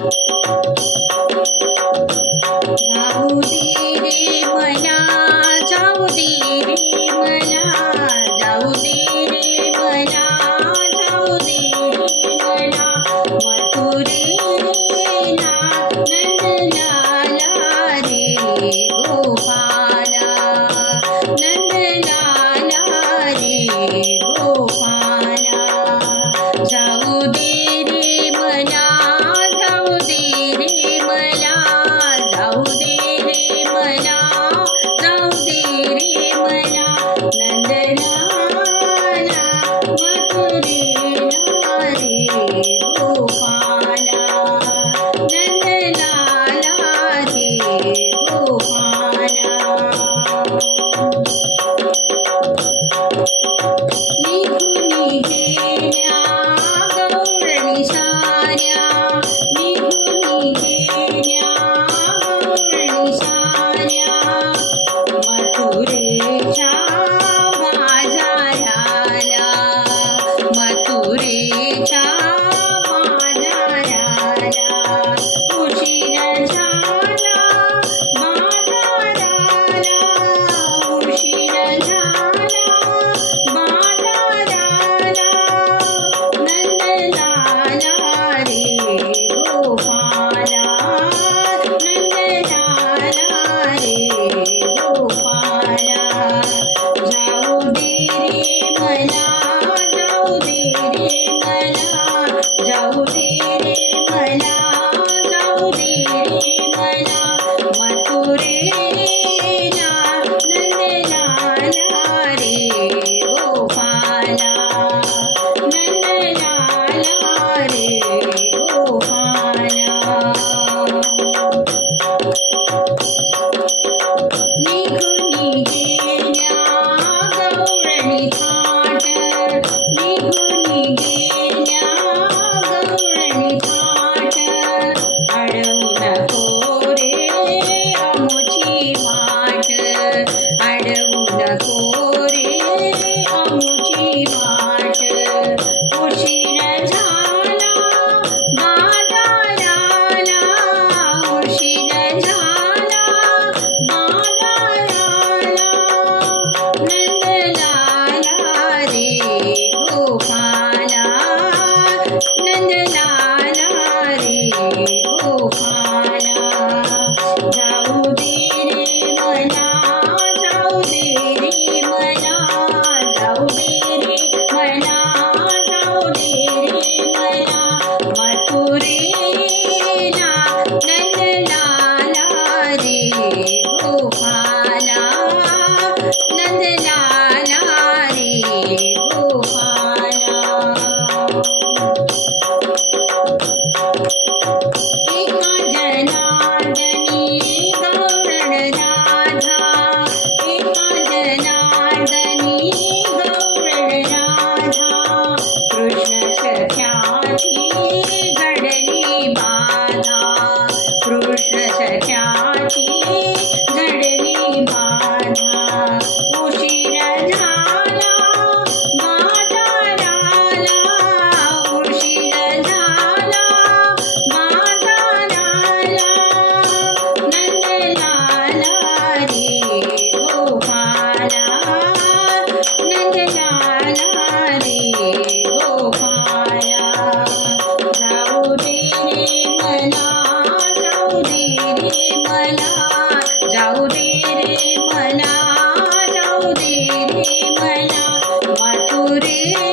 Música Thank you. 雨露花 मला जाऊ दे रे मला मातुरे